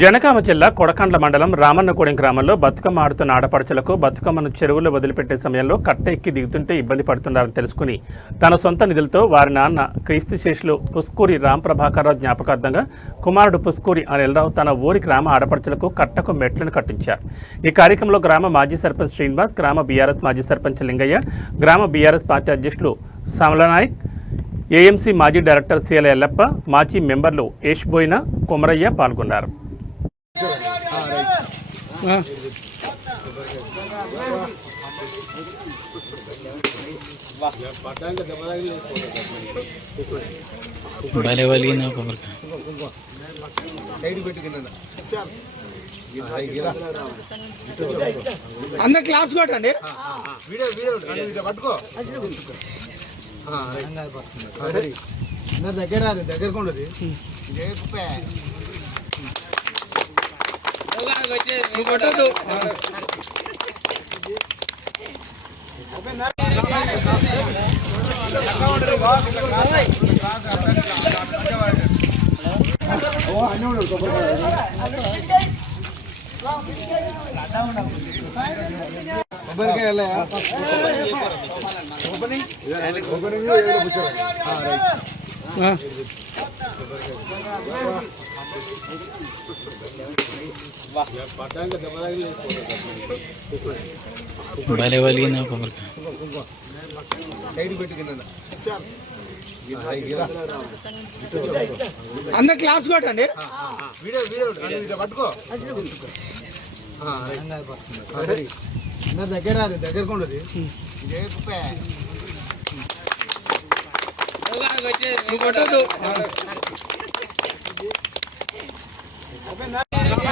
జనగామ జిల్లా కొడకండ్ల మండలం రామన్నగూడెం గ్రామంలో బతుకమ్మ ఆడుతున్న ఆడపడుచులకు బతుకమ్మను చెరువులో వదిలిపెట్టే సమయంలో కట్ట ఎక్కి దిగుతుంటే ఇబ్బంది పడుతున్నారని తెలుసుకుని తన సొంత నిధులతో వారి నాన్న క్రీస్తుశేషులు పుస్కూరి రాంప్రభాకర్రావు జ్ఞాపకార్థంగా కుమారుడు పుస్కూరి అనిల్రావు తన ఊరి గ్రామ ఆడపడుచులకు కట్టకు మెట్లను కట్టించారు. ఈ కార్యక్రమంలో గ్రామ మాజీ సర్పంచ్ శ్రీనివాస్, గ్రామ బీఆర్ఎస్ మాజీ సర్పంచ్ లింగయ్య, గ్రామ బీఆర్ఎస్ పార్టీ అధ్యక్షులు సమలనాయక్, ఏఎంసీ మాజీ డైరెక్టర్ సీఎల ఎల్లప్ప, మాజీ మెంబర్లు ఏష్బోయిన, కొమరయ్య పాల్గొన్నారు. भले वाली ना खबर का अंदर क्लास కొట్టండి వీడియో వీడియో పట్టుకో దగ్గర కొండది కొట్టదు भले वाली ना खबर का अंदर क्लास కొట్టండి వీడియో వీడియో పట్టుకో దగ్గర కొండది కొట్టదు